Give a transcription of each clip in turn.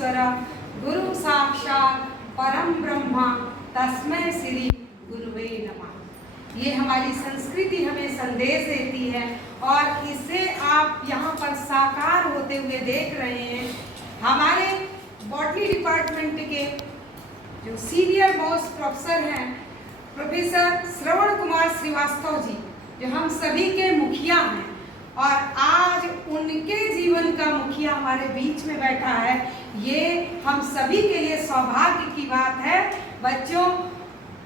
ईश्वर गुरु साक्षात परम ब्रह्मा तस्मै श्री गुरुवे नमः। ये हमारी संस्कृति हमें संदेश देती है और इसे आप यहाँ पर साकार होते हुए देख रहे हैं। हमारे बॉटनी डिपार्टमेंट के जो सीनियर मोस्ट प्रोफेसर हैं प्रोफेसर श्रवण कुमार श्रीवास्तव जी, जो हम सभी के मुखिया हैं और आज उनके जीवन का मुखिया हमारे बीच में बैठा है, ये हम सभी के लिए सौभाग्य की बात है। बच्चों,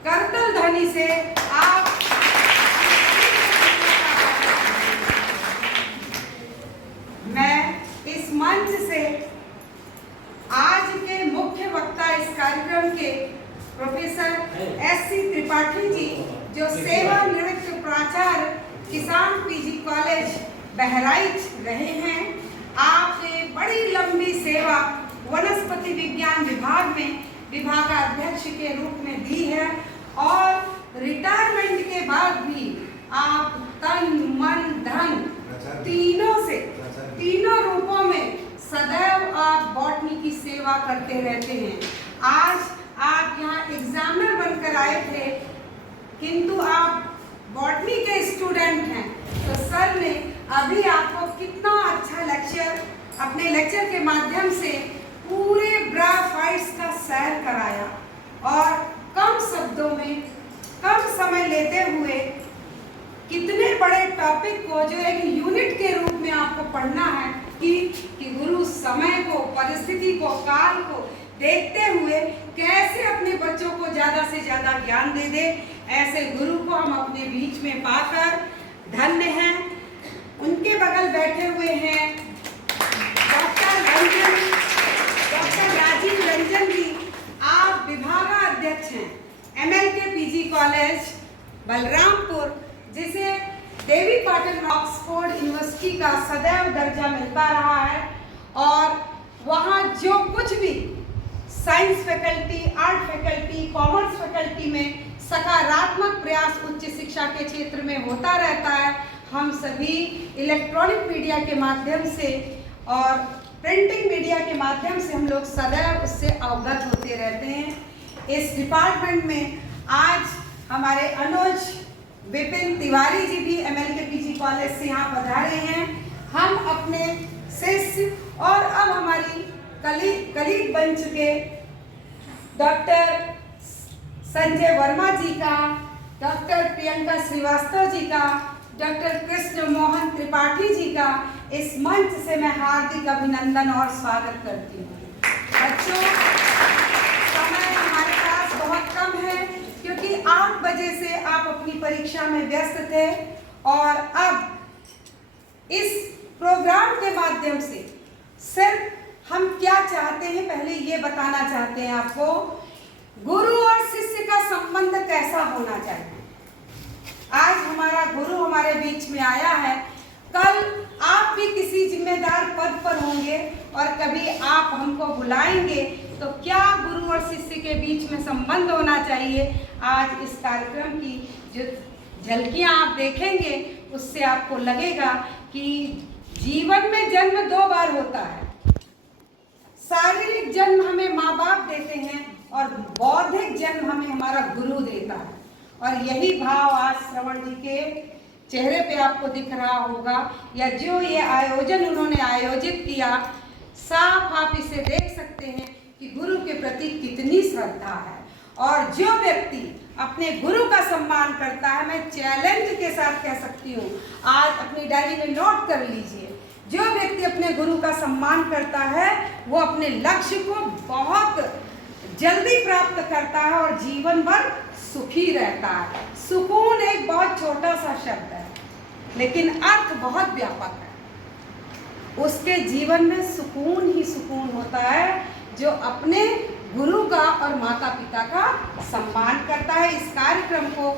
करतल ध्वनि से आप मैं इस मंच से आज के मुख्य वक्ता इस कार्यक्रम के प्रोफेसर एस.सी. त्रिपाठी जी, जो सेवानिवृत्त प्राचार्य किसान पीजी कॉलेज बहराइच रहे हैं। आपने बड़ी लंबी सेवा वनस्पति विज्ञान विभाग में विभागाध्यक्ष के रूप में दी है और रिटायरमेंट के बाद भी आप तन मन धन तीनों रूपों में सदैव आप बॉटनी की सेवा करते रहते हैं। आज आप यहाँ एग्जामिनर बनकर आए थे, किंतु आप बॉटनी के स्टूडेंट हैं, तो सर ने अभी आपको कितना अच्छा लेक्चर अपने लेक्चर के माध्यम से पूरे ब्राफाइट्स का सैर कराया और कम शब्दों में कम समय लेते हुए कितने बड़े टॉपिक को जो एक यूनिट के रूप में आपको पढ़ना है कि गुरु समय को, परिस्थिति को, काल को देखते हुए कैसे अपने बच्चों को ज़्यादा से ज़्यादा ज्ञान दे दे। ऐसे गुरु को हम अपने बीच में पाकर धन्य हैं। उनके बगल बैठे हुए हैं डॉक्टर राजीव रंजन जी। आप विभागाध्यक्ष हैं MLK पीजी कॉलेज बलरामपुर, जिसे देवी पाटन ऑक्सफोर्ड यूनिवर्सिटी का सदैव दर्जा मिलता रहा है और वहाँ जो कुछ भी science faculty, art faculty, commerce faculty में सकारात्मक प्रयास उच्च शिक्षा के क्षेत्र में होता रहता है। हम सभी इलेक्ट्रॉनिक मीडिया के माध्यम से और प्रिंटिंग मीडिया के माध्यम से हम लोग सदैव उससे अवगत होते रहते हैं। इस डिपार्टमेंट में आज हमारे अनुज विपिन तिवारी जी भी MLK पीजी कॉलेज से यहाँ पधारे हैं। हम अपने शिष्य और अब हमारी कलीग बन चुके डॉक्टर संजय वर्मा जी का, डॉक्टर प्रियंका श्रीवास्तव जी का, डॉक्टर कृष्ण मोहन त्रिपाठी जी का इस मंच से मैं हार्दिक अभिनंदन और स्वागत करती हूँ। बच्चों, समय हमारे पास बहुत कम है क्योंकि 8 बजे से आप अपनी परीक्षा में व्यस्त थे और अब इस प्रोग्राम के माध्यम से सिर्फ हम क्या चाहते हैं, पहले ये बताना चाहते हैं आपको, गुरु और शिष्य का संबंध कैसा होना चाहिए। आज हमारा गुरु हमारे बीच में आया है, कल आप भी किसी जिम्मेदार पद पर होंगे और कभी आप हमको बुलाएंगे, तो क्या गुरु और शिष्य के बीच में संबंध होना चाहिए। आज इस कार्यक्रम की जो झलकियां आप देखेंगे उससे आपको लगेगा कि जीवन में जन्म 2 बार होता है। शारीरिक जन्म हमें माँ बाप देते हैं और बौद्धिक जन्म हमें हमारा गुरु देता है। और यही भाव आज श्रवण जी के चेहरे पे आपको दिख रहा होगा, या जो ये आयोजन उन्होंने आयोजित किया, साफ आप इसे देख सकते हैं कि गुरु के प्रति कितनी श्रद्धा है। और जो व्यक्ति अपने गुरु का सम्मान करता है, मैं चैलेंज के साथ कह सकती हूँ, आज अपनी डायरी में नोट कर लीजिए, जो व्यक्ति अपने गुरु का सम्मान करता है वो अपने लक्ष्य को बहुत जल्दी प्राप्त करता है और जीवन भर सुखी रहता है। सुकून एक बहुत छोटा सा शब्द है लेकिन अर्थ बहुत व्यापक है। उसके जीवन में सुकून ही सुकून होता है जो अपने गुरु का और माता पिता का सम्मान करता है। इस कार्यक्रम को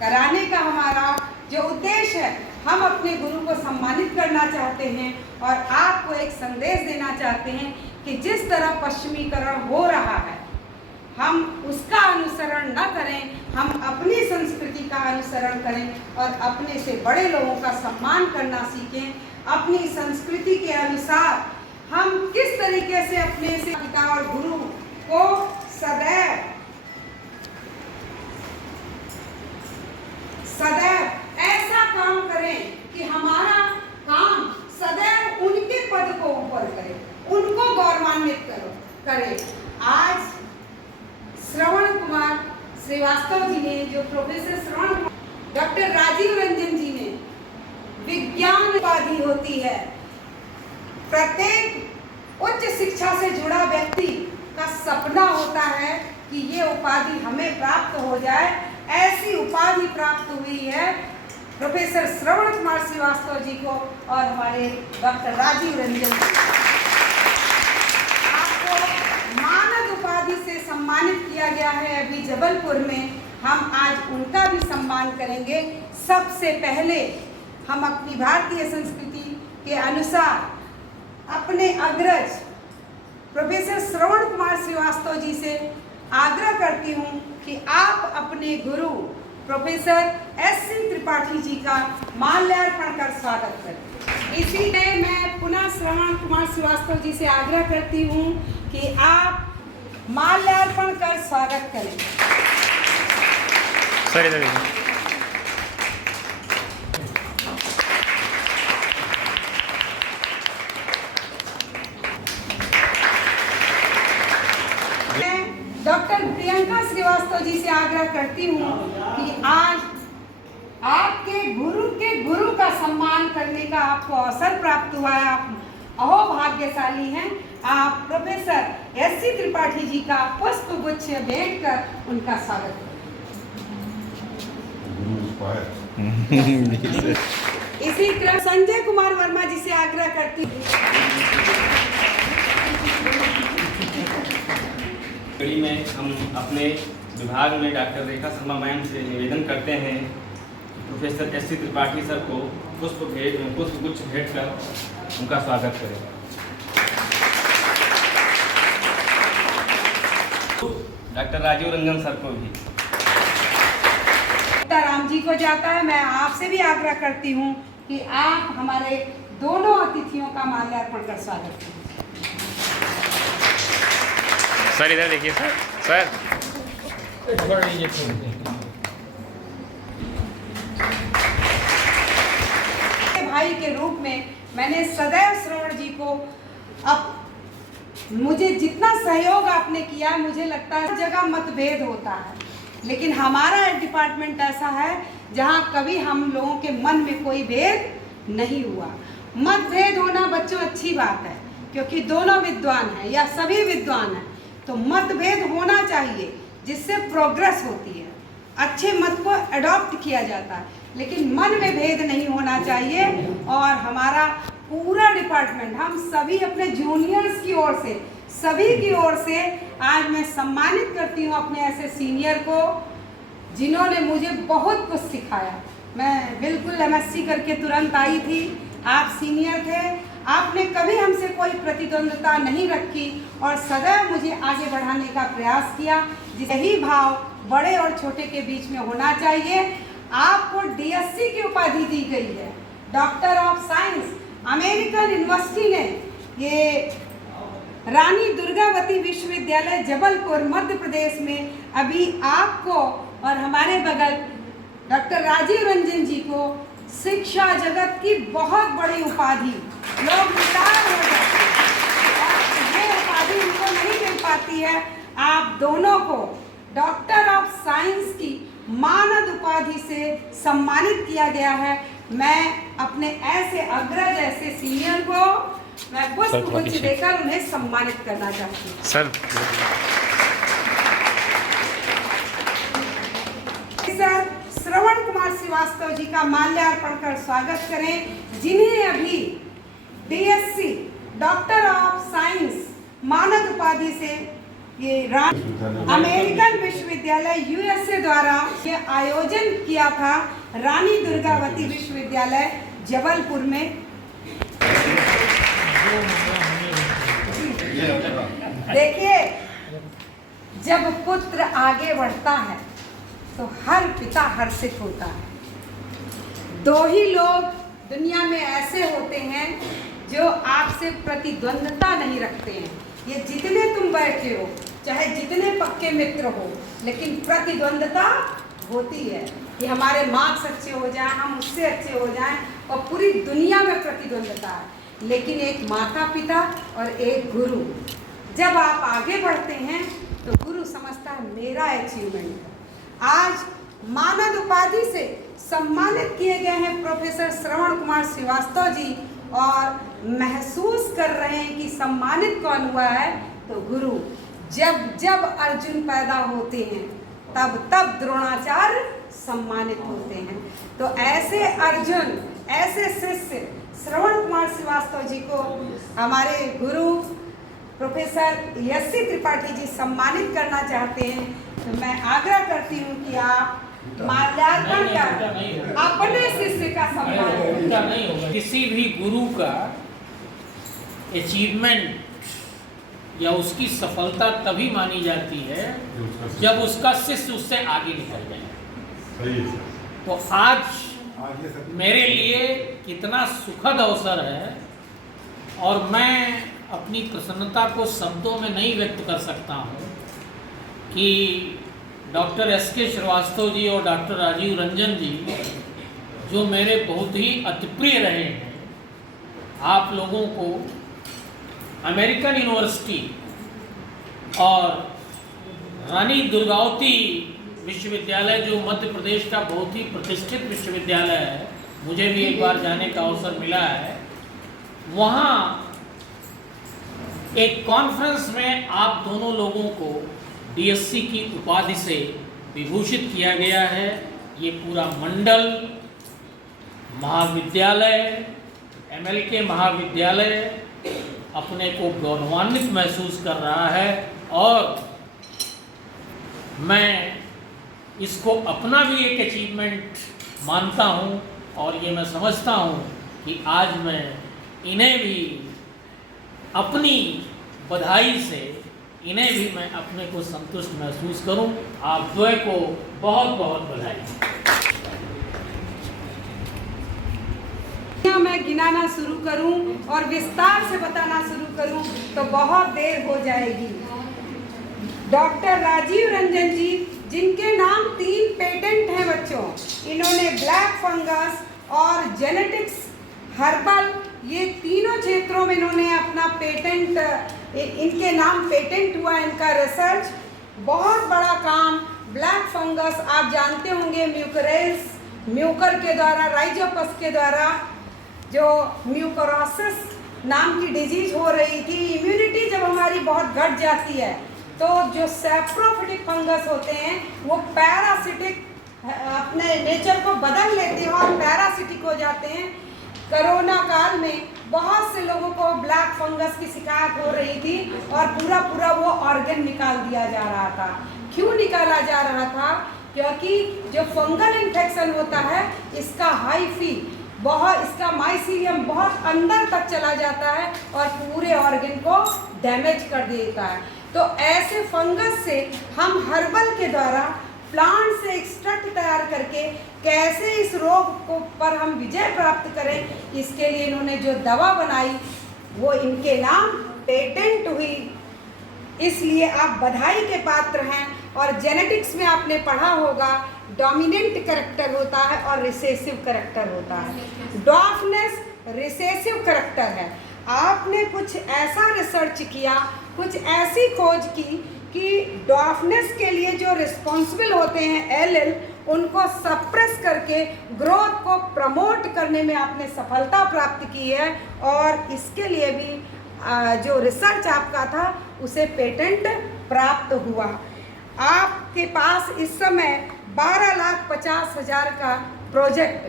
कराने का हमारा जो उद्देश्य है, हम अपने गुरु को सम्मानित करना चाहते हैं और आपको एक संदेश देना चाहते हैं कि जिस तरह पश्चिमीकरण हो रहा है, हम उसका अनुसरण न करें, हम अपनी संस्कृति का अनुसरण करें और अपने से बड़े लोगों का सम्मान करना सीखें। अपनी संस्कृति के अनुसार हम किस तरीके से अपने से पिता और गुरु को सदैव ऐसा काम करें कि हमारा काम सदैव उनके पद को ऊपर करे, उनको गौरवान्वित करे। आज श्रवण कुमार श्रीवास्तव जी ने, जो प्रोफेसर श्रवण कुमार, डॉक्टर राजीव रंजन जी ने विज्ञान उपाधि होती है। प्रत्येक उच्च शिक्षा से जुड़ा व्यक्ति का सपना होता है कि ये उपाधि हमें प्राप्त हो जाए। ऐसी उपाधि प्राप्त हुई है प्रोफेसर श्रवण कुमार श्रीवास्तव जी को और हमारे डॉक्टर राजीव रंजन जी। आपको मानद उपाधि से सम्मानित किया गया है अभी जबलपुर में। हम आज उनका भी सम्मान करेंगे। सबसे पहले हम अपनी भारतीय संस्कृति के अनुसार अपने अग्रज प्रोफेसर श्रवण कुमार श्रीवास्तव जी से आग्रह करती हूँ कि आप अपने गुरु प्रोफेसर एस.सी. त्रिपाठी जी का माल्यार्पण कर स्वागत करें। इसीलिए मैं पुनः श्रवण कुमार श्रीवास्तव जी से आग्रह करती हूँ कि आप माल्यार्पण कर स्वागत करें। डॉक्टर प्रियंका श्रीवास्तव जी से आग्रह करती हूँ कि आज आपके गुरु का सम्मान करने का आपको अवसर प्राप्त हुआ है। आप अहोभाग्यशाली हैं। आप प्रोफेसर एस.सी. त्रिपाठी जी का पुष्प गुच्छ भेंट कर उनका स्वागत करें। इसी क्रम संजय कुमार वर्मा जी से आग्रह करती हूँ में हम अपने विभाग में डॉक्टर रेखा शर्मा मैम से निवेदन करते हैं कि प्रोफेसर एस.सी. त्रिपाठी सर को पुष्पगुच्छ भेंट कर उनका स्वागत करें। डॉक्टर राजीव रंजन सर को भी राम जी को जाता है। मैं आपसे भी आग्रह करती हूँ कि आप हमारे दोनों अतिथियों का माल्यार्पण कर स्वागत करें। सर इधर देखिए सर भाई के रूप में मैंने सदैव श्रवण जी को, अब मुझे जितना सहयोग आपने किया, मुझे लगता है जगह मतभेद होता है, लेकिन हमारा डिपार्टमेंट ऐसा है जहां कभी हम लोगों के मन में कोई भेद नहीं हुआ। मतभेद होना बच्चों अच्छी बात है, क्योंकि दोनों विद्वान हैं या सभी विद्वान हैं, तो मतभेद होना चाहिए जिससे प्रोग्रेस होती है। अच्छे मत को अडॉप्ट किया जाता है, लेकिन मन में भेद नहीं होना चाहिए। और हमारा पूरा डिपार्टमेंट, हम सभी अपने जूनियर्स की ओर से, सभी की ओर से आज मैं सम्मानित करती हूँ अपने ऐसे सीनियर को जिन्होंने मुझे बहुत कुछ सिखाया। मैं बिल्कुल MSc करके तुरंत आई थी, आप सीनियर थे, आपने कभी हमसे कोई प्रतिद्वंद्विता नहीं रखी और सदैव मुझे आगे बढ़ाने का प्रयास किया। यही भाव बड़े और छोटे के बीच में होना चाहिए। आपको DSc की उपाधि दी गई है, doctor of science. American university ने ये रानी दुर्गावती विश्वविद्यालय जबलपुर मध्य प्रदेश में अभी आपको और हमारे बगल डॉक्टर राजीव रंजन जी को शिक्षा जगत की बहुत बड़ी उपाधि, लोग रिटायर हो जाते हैं और ये उपाधि उनको नहीं मिल पाती है। आप दोनों को डॉक्टर ऑफ साइंस की मानद उपाधि से सम्मानित किया गया है। मैं अपने ऐसे अग्रज, ऐसे सीनियर को मैं पुष्पगुच्छ देकर उन्हें सम्मानित करना चाहती हूँ। सर श्रवण कुमार श्रीवास्तव जी का माल्यार्पण कर स्वागत करें, जिन्हें अभी DSc डॉक्टर ऑफ साइंस मानद उपाधि से ये अमेरिकन विश्वविद्यालय USA द्वारा ये आयोजन किया था रानी दुर्गावती विश्वविद्यालय जबलपुर में। देखिए, जब पुत्र आगे बढ़ता है तो हर पिता हर्षित होता है। दो ही लोग दुनिया में ऐसे होते हैं जो आपसे प्रतिद्वंदता नहीं रखते हैं। ये जितने तुम बैठे हो, चाहे जितने पक्के मित्र हो, लेकिन प्रतिद्वंदता होती है कि हमारे मार्क्स अच्छे हो जाएं, हम उससे अच्छे हो जाएं, और पूरी दुनिया में प्रतिद्वंदता है। लेकिन एक माता पिता और एक गुरु, जब आप आगे बढ़ते हैं तो गुरु समझता है मेरा अचीवमेंट। आज मानद उपाधि से सम्मानित किए गए हैं प्रोफेसर श्रवण कुमार श्रीवास्तव जी, और महसूस कर रहे हैं कि सम्मानित कौन हुआ है, तो गुरु। जब जब अर्जुन पैदा होते हैं तब तब द्रोणाचार्य सम्मानित होते हैं। तो ऐसे अर्जुन, ऐसे शिष्य श्रवण कुमार श्रीवास्तव जी को हमारे गुरु प्रोफेसर एस.सी. त्रिपाठी जी सम्मानित करना चाहते हैं। तो मैं आग्रह करती हूँ कि आप माल्यार्पण कर अपने शिष्य का सम्मान। नहीं होगा। किसी भी गुरु का अचीवमेंट या उसकी सफलता तभी मानी जाती है जब उसका शिष्य उससे आगे निकल जाए। तो आज मेरे लिए कितना सुखद अवसर है, और मैं अपनी प्रसन्नता को शब्दों में नहीं व्यक्त कर सकता हूँ कि डॉक्टर एस.के. श्रीवास्तव जी और डॉक्टर राजीव रंजन जी, जो मेरे बहुत ही अतिप्रिय रहे हैं, आप लोगों को अमेरिकन यूनिवर्सिटी और रानी दुर्गावती विश्वविद्यालय, जो मध्य प्रदेश का बहुत ही प्रतिष्ठित विश्वविद्यालय है, मुझे भी एक बार जाने का अवसर मिला है। वहाँ एक कॉन्फ्रेंस में आप दोनों लोगों को डीएससी की उपाधि से विभूषित किया गया है। ये पूरा मंडल, महाविद्यालय, एमएलके महाविद्यालय अपने को गौरवान्वित महसूस कर रहा है, और मैं इसको अपना भी एक अचीवमेंट मानता हूँ, और ये मैं समझता हूँ कि आज मैं इन्हें भी अपनी बधाई से, इन्हें भी मैं अपने को संतुष्ट महसूस करूं। आप द्वय को बहुत बहुत बधाई। मैं गिनाना शुरू करूं और विस्तार से बताना शुरू करूं तो बहुत देर हो जाएगी। डॉक्टर राजीव रंजन जी, जिनके नाम 3 पेटेंट हैं बच्चों, इन्होंने ब्लैक फंगस और जेनेटिक्स, हर्बल, ये तीनों क्षेत्रों में इन्होंने अपना पेटेंट, इनके नाम पेटेंट हुआ। इनका रिसर्च बहुत बड़ा काम, ब्लैक फंगस आप जानते होंगे, म्यूकर के द्वारा, राइजोपस के द्वारा जो म्यूकोरोसिस नाम की डिजीज हो रही थी, इम्यूनिटी जब हमारी बहुत घट जाती है तो जो सैप्रोफिटिक फंगस होते हैं वो पैरासिटिक अपने नेचर को बदल लेते हैं और पैरासिटिक हो जाते हैं। कोरोना काल में बहुत से लोगों को ब्लैक फंगस की शिकायत हो रही थी और पूरा वो ऑर्गन निकाल दिया जा रहा था। क्यों निकाला जा रहा था? क्योंकि जो फंगल इन्फेक्शन होता है इसका हाइफी बहुत, इसका माइसीलियम बहुत अंदर तक चला जाता है और पूरे ऑर्गन को डैमेज कर देता है। तो ऐसे फंगस से हम हर्बल के द्वारा प्लांट से एक्सट्रैक्ट तैयार करके कैसे इस रोग को पर हम विजय प्राप्त करें, इसके लिए इन्होंने जो दवा बनाई वो इनके नाम पेटेंट हुई। इसलिए आप बधाई के पात्र हैं। और जेनेटिक्स में आपने पढ़ा होगा डोमिनेंट कैरेक्टर होता है और रिसेसिव कैरेक्टर होता है। डॉर्फनेस रिसेसिव कैरेक्टर है। आपने कुछ ऐसा रिसर्च किया, कुछ ऐसी खोज की कि डॉर्फनेस के लिए जो रिस्पॉन्सिबल होते हैं एलिल, उनको सप्रेस करके ग्रोथ को प्रमोट करने में आपने सफलता प्राप्त की है। और इसके लिए भी जो रिसर्च आपका था उसे पेटेंट प्राप्त हुआ। आपके पास इस समय 12,50,000 का प्रोजेक्ट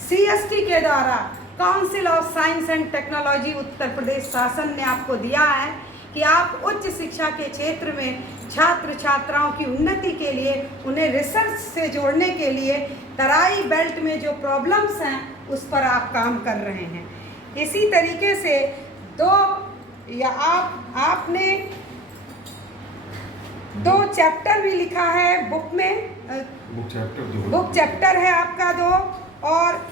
CST के द्वारा council of science and technology Uttar Pradesh शासन ने आपको दिया है कि आप उच्च शिक्षा के क्षेत्र में छात्र छात्राओं की उन्नति के लिए, उन्हें रिसर्च से जोड़ने के लिए तराई बेल्ट में जो प्रॉब्लम्स हैं उस पर आप काम कर रहे हैं। इसी तरीके से आपने 2 चैप्टर भी लिखा है बुक में, बुक चैप्टर है आपका 2, और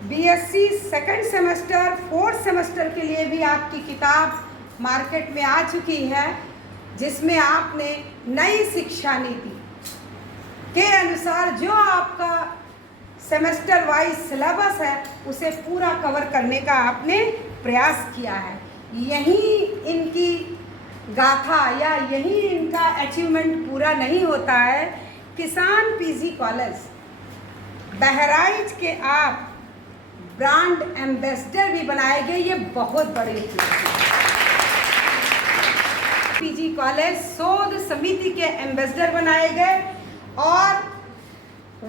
BSc second semester, fourth semester के लिए भी आपकी किताब मार्केट में आ चुकी है, जिसमें आपने नई शिक्षा नीति के अनुसार जो आपका सेमेस्टर वाइज सिलेबस है उसे पूरा कवर करने का आपने प्रयास किया है। यही इनकी गाथा या यही इनका अचीवमेंट पूरा नहीं होता है। किसान पीजी कॉलेज बहराइच के आप ब्रांड एम्बेसडर भी बनाए गए, ये बहुत बड़ी चीज़ है। पीजी कॉलेज शोध समिति के एम्बेसडर बनाए गए और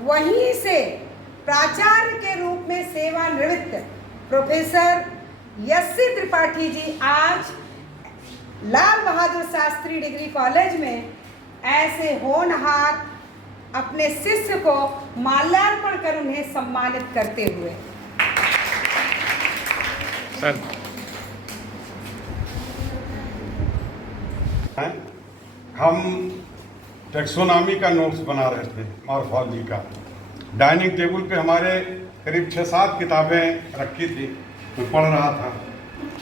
वहीं से प्राचार्य के रूप में सेवानिवृत्त प्रोफेसर एस.सी. त्रिपाठी जी आज लाल बहादुर शास्त्री डिग्री कॉलेज में ऐसे होनहार अपने शिष्य को माल्यार्पण कर उन्हें सम्मानित करते हुए। सर हम टेक्सोनॉमी का नोट्स बना रहे थे, मॉर्फोलॉजी का। डाइनिंग टेबल पे हमारे करीब 6-7 किताबें रखी थी, मैं पढ़ रहा था।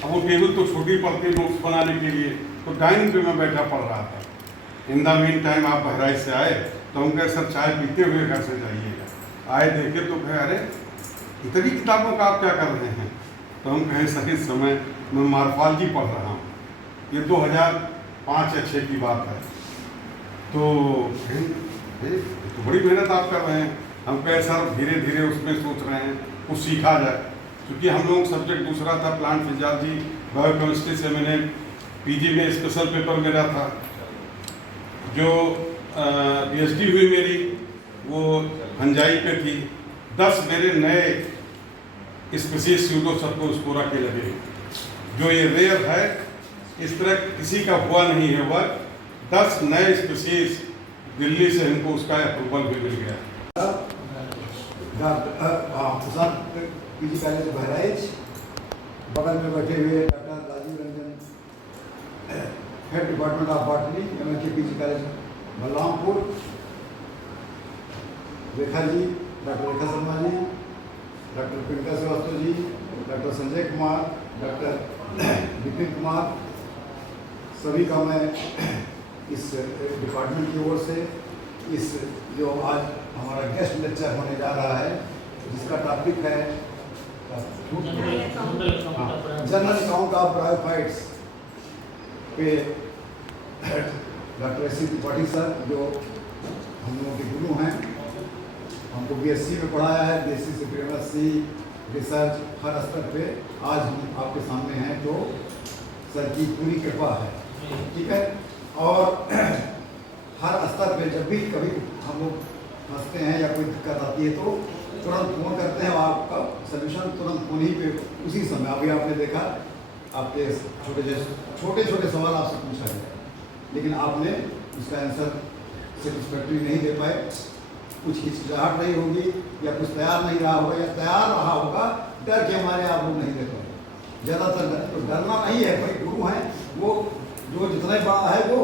अब वो टेबल तो छोटी पड़ती नोट्स बनाने के लिए, तो डाइनिंग पे मैं बैठा पढ़ रहा था। इन द मीन टाइम आप बहराइच से आए तो हम कहे सर चाय पीते हुए घर से जाइएगा। आए देखे तो कहे अरे इतनी किताबों का आप क्या कर रहे हैं? तो हम कहें सही समय मैं मॉर्फोलॉजी पढ़ रहा हूँ। ये 2005 या 6 की बात है। तो बड़ी मेहनत आप कर रहे हैं। हम कहे सर धीरे धीरे उसमें सोच रहे हैं कुछ सीखा जाए, क्योंकि हम लोग सब्जेक्ट दूसरा था, प्लांट फिजियोलॉजी बायोकेमिस्ट्री से मैंने पीजी में स्पेशल पेपर मेरा था। जो पीएचडी हुई मेरी वो हंजाई पे थी। 10 मेरे नए स्पीसीज स्यूडोसर्कोस्पोरा के लगे, जो ये रेयर है, इस तरह किसी का हुआ नहीं है वर्क। 10 नए स्पीसीज दिल्ली से हमको उसका अप्रूवल भी मिल गया। पीजी कॉलेज बहराइच, बगल में बैठे हुए doctor Rajiv Ranjan, head department of botany, MLK PG college Balrampur, Rekha ji, doctor Rekha Sharma ji, doctor Priyanka Srivastava ji, doctor Sanjay Kumar, doctor Vipin Kumar, सभी का मैं इस डिपार्टमेंट की ओर से इस जो आज हमारा गेस्ट लेक्चर होने जा रहा है, जिसका टॉपिक है जनरल काउंट ऑफ ब्रायोफाइट्स पे डॉक्टर एस.सी. त्रिपाठी सर, जो हम लोगों के गुरु हैं, हमको बीएससी में पढ़ाया है, बीएससी से एमएससी रिसर्च हर स्तर पे आज हम आपके सामने हैं, तो सर की पूरी कृपा है, ठीक है। और हर स्तर पे जब भी कभी हम लोग फंसते हैं या कोई दिक्कत आती है तो तुरंत फ़ोन करते हैं और आपका सोल्यूशन तुरंत फ़ोन ही पे उसी समय। अभी आपने देखा आपके छोटे छोटे सवाल आपसे पूछा है, लेकिन आपने उसका आंसर सेटिस्फैक्ट्री नहीं दे पाए। कुछ हिचकिचाहट नहीं होगी या कुछ तैयार नहीं रहा होगा या तैयार रहा होगा, डर के हमारे आप लोग नहीं दे पाए। ज़्यादातर तो डरना नहीं है, भाई गुरु हैं वो, जो जितना बड़ा है वो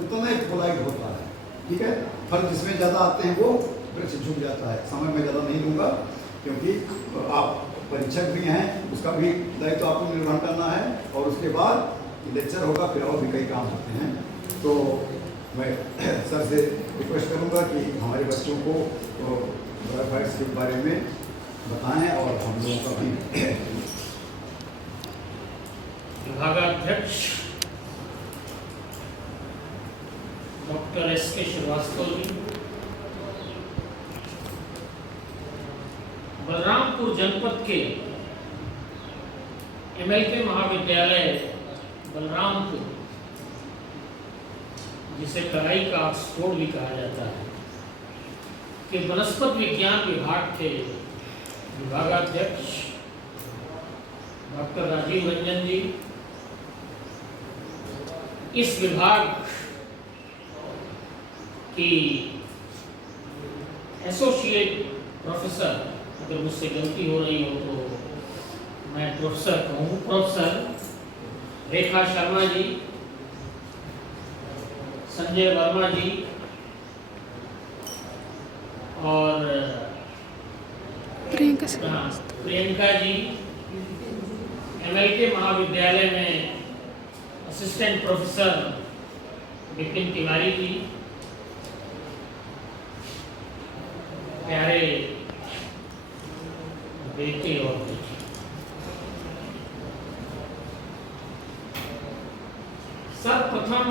उतना ही पोलाइट होता है, ठीक है। फल जिसमें ज़्यादा आते हैं वो वृक्ष झुक जाता है। समय में ज़्यादा नहीं दूंगा, क्योंकि आप परीक्षक भी हैं, उसका भी दायित्व आपको निर्वहन करना है, और उसके बाद लेक्चर होगा, फिर और भी कई काम होते हैं। तो मैं सर से रिक्वेस्ट करूंगा कि हमारे बच्चों को ब्रायोफाइट्स के बारे में बताएं और हम लोगों का भी विभागाध्यक्ष डॉक्टर एस.के. श्रीवास्तव जी, बलरामपुर जनपद के एमएलके महाविद्यालय बलरामपुर, जिसे तराई का ऑक्सफोर्ड भी कहा जाता है, के वनस्पति विज्ञान विभाग के विभागाध्यक्ष डॉक्टर राजीव रंजन जी, इस विभाग की एसोसिएट प्रोफेसर, अगर मुझसे गलती हो रही हो तो मैं प्रोफेसर कहूँ, प्रोफेसर रेखा शर्मा जी, संजय वर्मा जी और प्रियंका जी, MLK महाविद्यालय में असिस्टेंट प्रोफेसर विपिन तिवारी जी, प्यारे बेटे और बेटी, सर्वप्रथम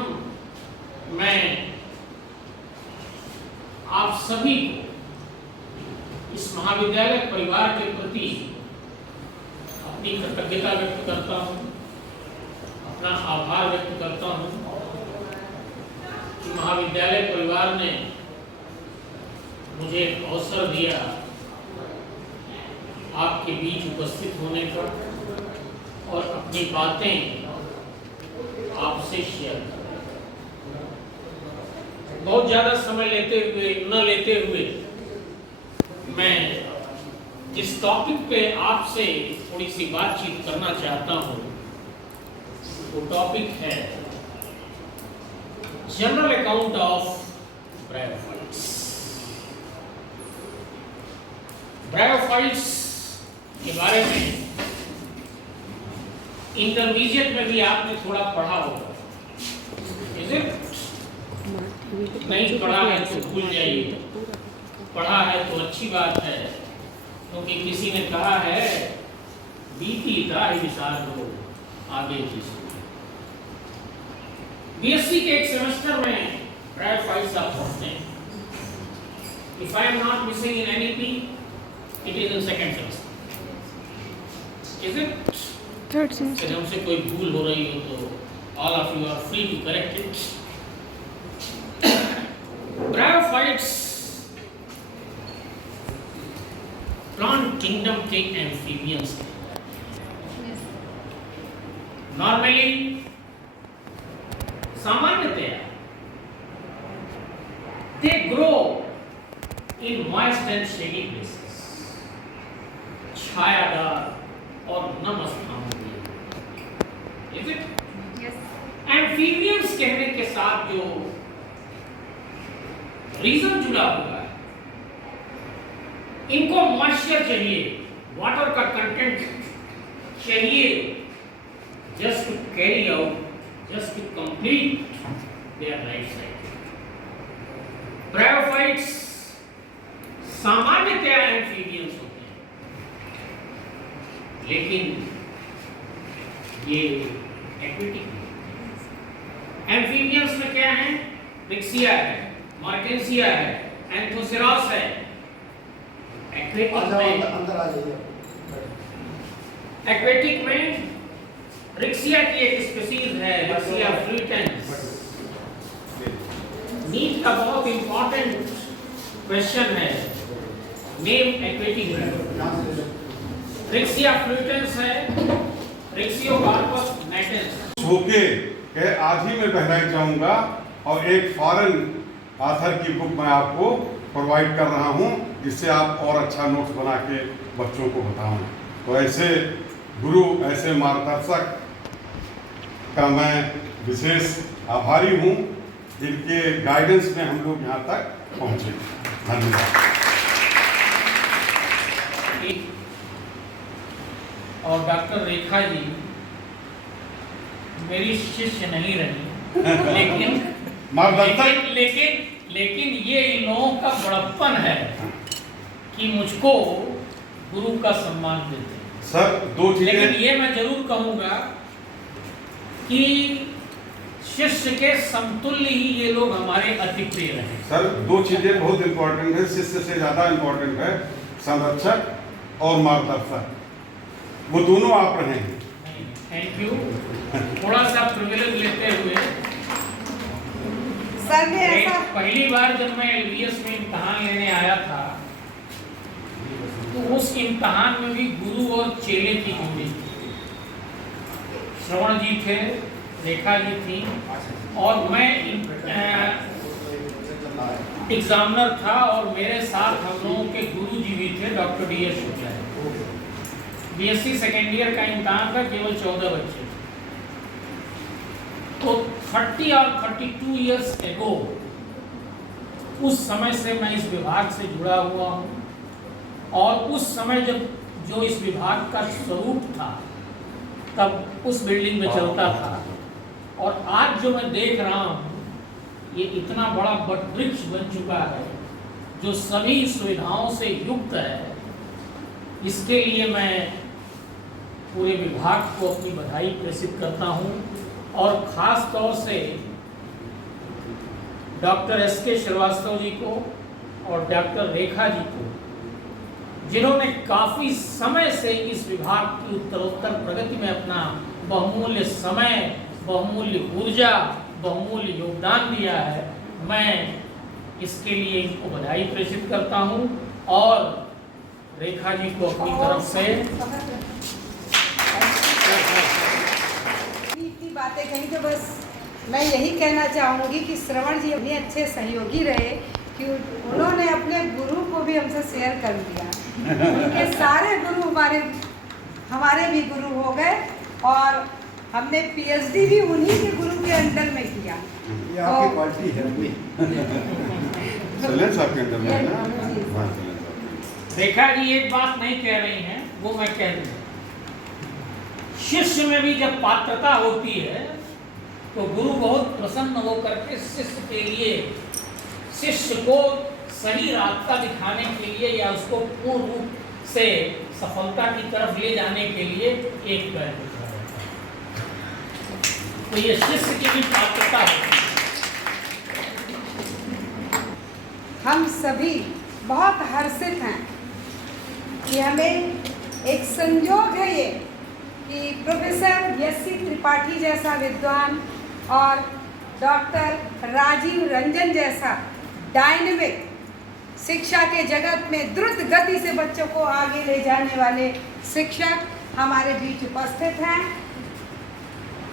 मैं आप सभी को इस महाविद्यालय परिवार के प्रति अपनी कृतज्ञता व्यक्त करता हूं, अपना आभार व्यक्त करता हूं कि महाविद्यालय परिवार ने मुझे अवसर दिया आपके बीच उपस्थित होने का और अपनी बातें आपसे शेयर करना। बहुत ज़्यादा समय न लेते हुए मैं जिस टॉपिक पे आपसे थोड़ी सी बातचीत करना चाहता हूँ वो टॉपिक है general account of bryophytes. Bryophytes के बारे में इंटरमीडिएट में भी आपने थोड़ा पढ़ा होगा, नहीं पढ़ा है तो भूल जाइए, पढ़ा है तो अच्छी बात है, क्योंकि किसी ने कहा है बीती दाई विचार हो आगे की। बीएससी के एक सेमेस्टर में ब्रायोफाइट्स आप पढ़ते हैं। If I am not missing in anything, it is in second semester. Is it? Third semester. यदि हमसे कोई भूल हो रही हो तो all of you are free to correct it. Bryophytes plant kingdom के amphibians हैं. Normally सामान्यतया they grow in moist and shady places, छायादार और नम स्थानों में। Is it? Yes. Amphibians कहने के साथ जो रीजन जुड़ा हुआ है, इनको मॉइस्चर चाहिए, वाटर का कंटेंट चाहिए, just to carry out, just to complete their life cycle. Bryophytes सामान्यतया एम्फीबियंस होते हैं, लेकिन ये एक्वेटिक हैं। एम्फीबियंस में क्या है? रिक्सिया है, मार्टेंसिया है, एंथोसेरॉस है। एक्वेटिक में रिक्सिया की एक स्पीशीज है, रिक्सिया फ्लूटेंस। नीट का बहुत इंपॉर्टेंट क्वेश्चन है, नेम एक्वेटिक। रिक्सिया फ्लूटेंस है, रिक्सियोकार्पस मैटेंस। होके के आज ही मैं बहराई जाऊंगा और एक फॉरेन ऑथर की बुक मैं आपको प्रोवाइड कर रहा हूं, जिससे आप और अच्छा नोट्स बना के बच्चों को बताऊं। तो ऐसे गुरु, ऐसे मार्गदर्शक का मैं विशेष आभारी हूं, जिनके गाइडेंस में हम लोग यहाँ तक पहुँचे। धन्यवाद। और डॉक्टर रेखा जी मेरी शिष्य नहीं रही, लेकिन ये इन लोगों का बड़प्पन है कि मुझको गुरु का सम्मान देते हैं। सर दो चीजें, लेकिन ये मैं जरूर कहूँगा कि शिष्य के समतुल्य ही ये लोग हमारे अति प्रिय रहे। सर दो चीजें बहुत इंपॉर्टेंट है, शिष्य से ज्यादा इंपॉर्टेंट है संरक्षक और मार्गदर्शक, वो दोनों आप रहे हैं। Thank you. थोड़ा सा प्रिविलेज लेते हुए, सर ने ऐसा पहली बार जब मैं LBS में इम्तहान लेने आया था तो उस इम्तहान में भी गुरु और चेले की जोड़ी थी। श्रवण जी थे, रेखा जी थी और मैं एग्जामिनर था, और मेरे साथ हम लोगों के गुरु जी भी थे, doctor DS Shukla. BSc second year का इम्तहान था, केवल 14 बच्चे। तो 30 और 32 इयर्स एगो उस समय से मैं इस विभाग से जुड़ा हुआ हूँ, और उस समय जब जो इस विभाग का स्वरूप था तब उस बिल्डिंग में चलता था, और आज जो मैं देख रहा हूँ ये इतना बड़ा वटवृक्ष बन चुका है जो सभी सुविधाओं से युक्त है। इसके लिए मैं पूरे विभाग को अपनी बधाई प्रेषित करता हूँ, और ख़ास तौर से डॉक्टर एस.के. श्रीवास्तव जी को और डॉक्टर रेखा जी को, जिन्होंने काफ़ी समय से इस विभाग की उत्तरोत्तर प्रगति में अपना बहुमूल्य समय, बहुमूल्य ऊर्जा, बहुमूल्य योगदान दिया है। मैं इसके लिए इनको बधाई प्रेषित करता हूँ, और रेखा जी को अपनी तरफ से इतनी बातें कही तो बस मैं यही कहना चाहूँगी कि श्रवण जी इतने अच्छे सहयोगी रहे कि उन्होंने अपने गुरु को भी हमसे शेयर कर दिया। उनके सारे गुरु हमारे भी गुरु हो गए, और हमने पीएचडी भी उन्हीं के गुरु के अंडर में किया। ये आपकी क्वालिटी है। सैलेंस आपके अंदर में है ना? हाँ, रेखा जी एक बात नहीं कह रही हैं, वो मैं कह रही हूँ। शिष्य में भी जब पात्रता होती है तो गुरु बहुत प्रसन्न होकर के शिष्य के लिए, शिष्य को सही रास्ता दिखाने के लिए या उसको पूर्ण रूप से सफलता की तरफ ले जाने के लिए एक पैर दिखा देता है। तो ये शिष्य की भी पात्रता होती है। हम सभी बहुत हर्षित हैं कि हमें एक संयोग है ये कि प्रोफेसर एस.सी. त्रिपाठी जैसा विद्वान और डॉक्टर राजीव रंजन जैसा डायनेमिक, शिक्षा के जगत में द्रुत गति से बच्चों को आगे ले जाने वाले शिक्षक हमारे बीच उपस्थित हैं।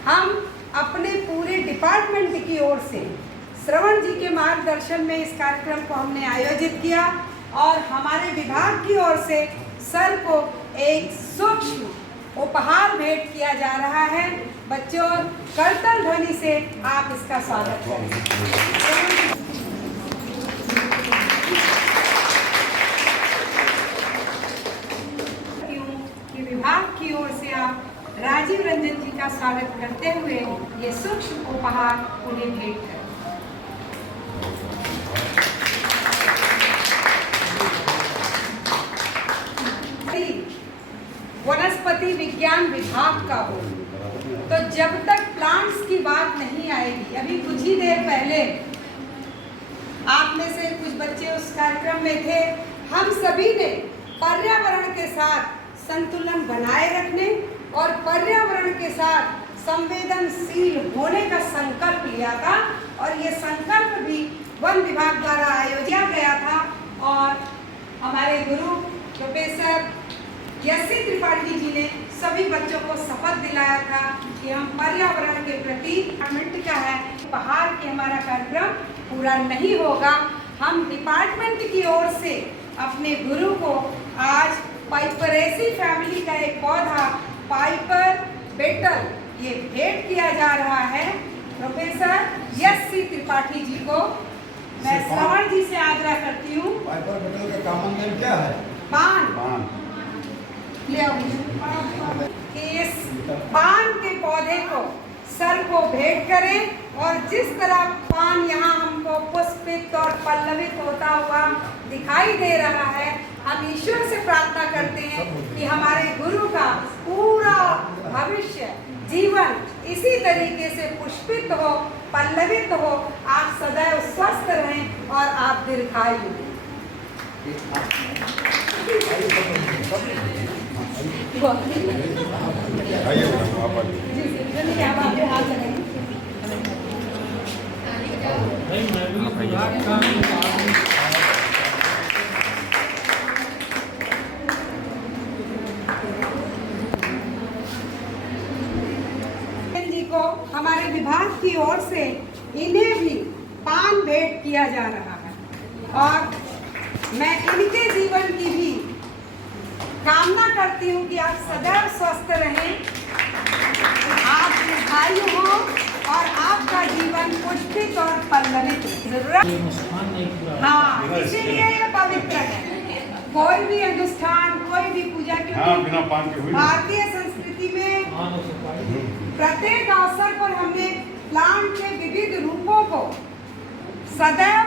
हम अपने पूरे डिपार्टमेंट की ओर से श्रवण जी के मार्गदर्शन में इस कार्यक्रम को हमने आयोजित किया, और हमारे विभाग की ओर से सर को एक सूक्ष्म उपहार भेंट किया जा रहा है। बच्चों, करताल ध्वनि से आप इसका स्वागत करें। कि विभाग की ओर से आप राजीव रंजन जी का स्वागत करते हुए ये सूक्ष्म उपहार उन्हें भेंट करें। वनस्पति विज्ञान विभाग का हो, तो जब तक प्लांट्स की बात नहीं आएगी, अभी कुछ ही देर पहले आप में से कुछ बच्चे उस कार्यक्रम में थे, हम सभी ने पर्यावरण के साथ संतुलन बनाए रखने और पर्यावरण के साथ संवेदनशील होने का संकल्प लिया था, और ये संकल्प भी वन विभाग द्वारा आयोजित किया गया था। और हमारे गुरु प्रोफेसर एस.सी. त्रिपाठी जी ने सभी बच्चों को शपथ दिलाया था कि हम पर्यावरण के प्रति डिपार्टमेंट का है उपहार के हमारा कार्यक्रम पूरा नहीं होगा। हम डिपार्टमेंट की ओर से अपने गुरु को आज पाइपरेसी फैमिली का एक पौधा पाइपर बेटल ये भेंट किया जा रहा है प्रोफेसर एस.सी. त्रिपाठी जी को। मैं श्रवण जी से आग्रह करती हूँ, पाइपर बेटल का कॉमन नेम क्या है? पान ले आओ कि इस पान के पौधे को सर को भेंट करें, और जिस तरह पान यहाँ हमको पुष्पित और पल्लवित होता हुआ दिखाई दे रहा है, हम ईश्वर से प्रार्थना करते हैं कि हमारे गुरु का पूरा भविष्य जीवन इसी तरीके से पुष्पित हो, पल्लवित हो, आप सदैव स्वस्थ रहें और आप दीर्घायु। आइए मैडम, आप आइए। जी को हमारे विभाग की ओर से इन्हें भी पान भेंट किया जा रहा है, और मैं इनके जीवन की भी कामना करती हूँ कि आप सदैव स्वस्थ रहें, आप दीर्घायु हो और आपका जीवन पुष्पित और पल्लवित। जरूरत हाँ, इसीलिए ये पवित्र है। कोई भी अनुष्ठान, कोई भी पूजा, हाँ क्योंकि बिना पान के हुई नहीं। भारतीय संस्कृति में प्रत्येक अवसर पर हमने प्लांट के विविध रूपों को सदैव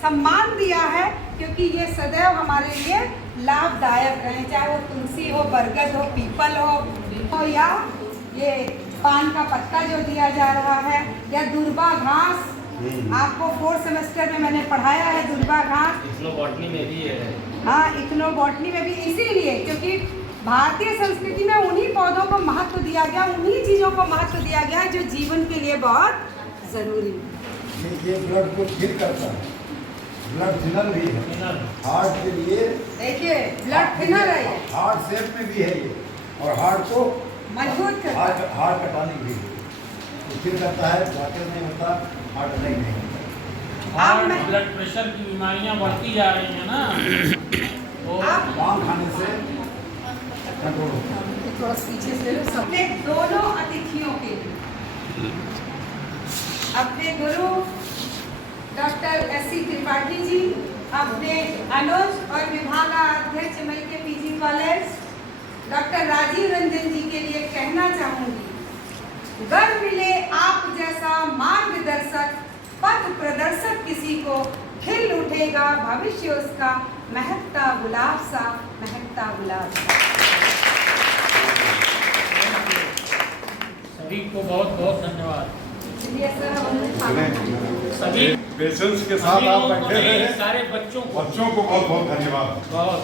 सम्मान दिया है, क्योंकि ये सदैव हमारे लिए लाभदायक रहे, चाहे वो तुलसी हो, बरगद हो, पीपल हो या ये पान का पत्ता जो दिया जा रहा है, या दुर्बा घास। आपको 4th सेमेस्टर में मैंने पढ़ाया है दुर्बा घास। इथनोबॉटनी में भी है। हाँ, इथनोबॉटनी में भी इसीलिए क्योंकि भारतीय संस्कृति में उन्हीं पौधों को महत्व दिया गया, उन्हीं चीज़ों को महत्व दिया गया जो जीवन के लिए बहुत जरूरी है। ये ब्लड को थिन करता है, ब्लड थिनर भी है हार्ट के लिए। देखिए ब्लड थिनर है ये, हार्ट शेप में भी है ये, और हार्ट को मजबूत करता है। हार्ट कटाने भी थिन करता है, ब्लॉकेज नहीं होता, हार्ट अटैक नहीं होता। हार्ट ब्लड प्रेशर की बीमारियां बढ़ती जा रही हैं ना, तो पान खाने से कंट्रोल होता है। थोड़ा पीछे से लो। अपने दोनों अतिथियों के लिए अपने गुरु डॉक्टर S.C. त्रिपाठी जी, अपने अनुज और विभागाध्यक्ष MLK PG college doctor Rajiv Ranjan ji के लिए कहना चाहूंगी, गर्व मिले आप जैसा मार्गदर्शक, पथ प्रदर्शक किसी को, खिल उठेगा भविष्य उसका, महकता गुलाब सा, महकता गुलाब सा। सभी को बहुत बहुत धन्यवाद। चलिए सर, हम सभी पेशेंस के साथ आप बैठे रहे, सारे बच्चों को बच्चों को बहुत बहुत धन्यवाद। बहुत